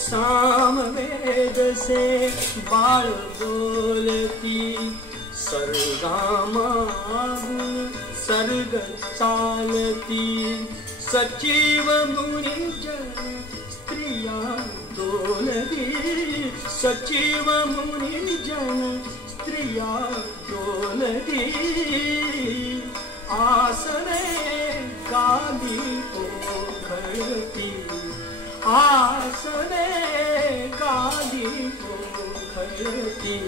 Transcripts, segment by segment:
सामवेद से बाल बोलती सर्गामागुण सर्ग चालती सचिव मुनिजन स्त्रिया डोलती सचिव मुनिजन स्त्रिया डोलती आसने काली ओघळती आसने काली ओघळती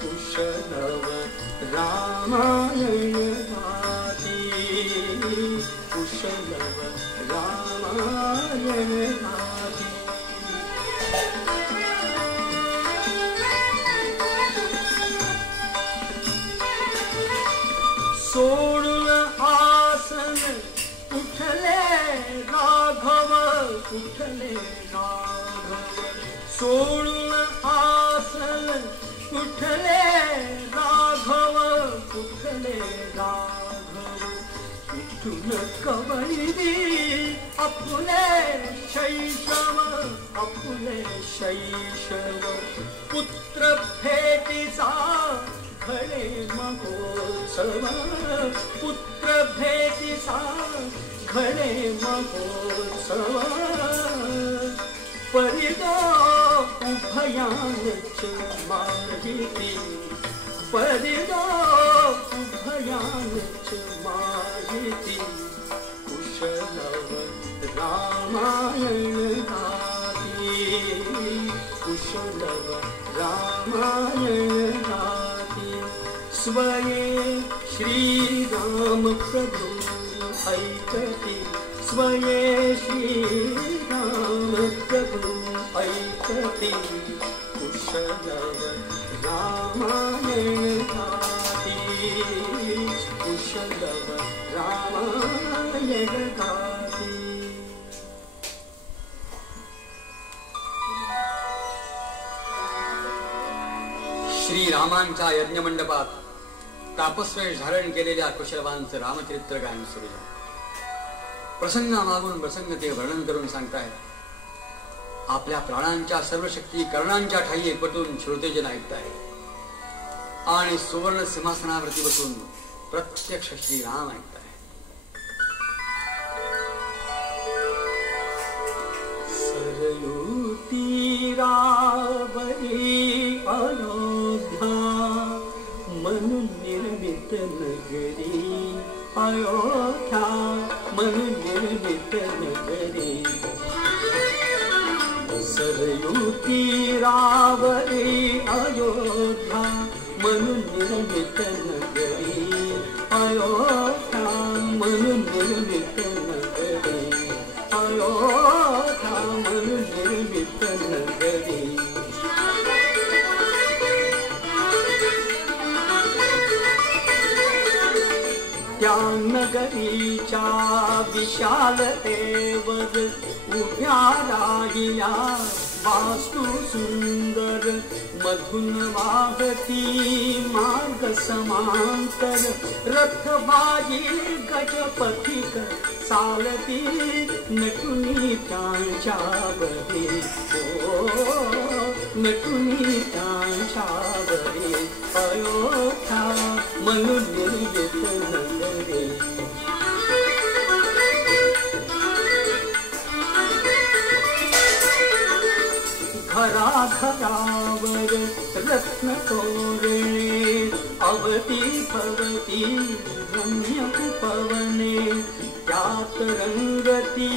कुशलव रामायण गाती कुशलव रामायण गाती सोडून आसन उठले राघव उठले राघव सोडून आसन उठले राघव उठले राघव उठून कवळी आपुले शैशव आपुले शैशव पुत्र भेटीचा घडे महोत्सव पुत्र भेटीचा घडे महोत्सव परिदो उभयांच माहिती परिदो उभयांच माहिती कुशलव रामायण गाती कुशलव रामायण गाती स्वये श्रीराम प्रभु ऐकती स्वये श्रीराम प्रभु ऐकती कुशलव रामायण गाती कुशलव रामायण गाती श्रीरामांच्या यज्ञमंडपात तापस्वेष धारण केलेल्या कुशलवांचं रामचरित्र गायन सुरू झालं. प्रसंगामागून प्रसंग ते वर्णन करून सांगतायत. आपल्या प्राणांच्या सर्व शक्ती कर्णांच्या ठाई एकवटून श्रोतेजन ऐकतायत आणि सुवर्ण सिंहासनावरती बसून प्रत्यक्ष श्रीराम ऐकतायत. सरयू तीरावरी अयोध्या म्हणून निर्मित नगरी अयोध्या म्हणून निर्मित नगरी सरयू तीरावरी अयोध्या म्हणून निर्मित नगरी अयोध्या म्हणून निर्मित नगरी अयोध्या म्हणून निर्मित नगरी त्या नगरीच्या विशालतेवर उभ्या राहिल्या वास्तू सुंदर मधुन वाहती मार्ग समांतर रथबाजी गजपथिक चालती नटुनी त्यांच्या बरी नटुनी त्यांच्या बरी अयोध्या म्हणून निर्मित नगरी घराघरावर रत्न तोरणे अवती भवती रम्य उपवने त्यात रंगती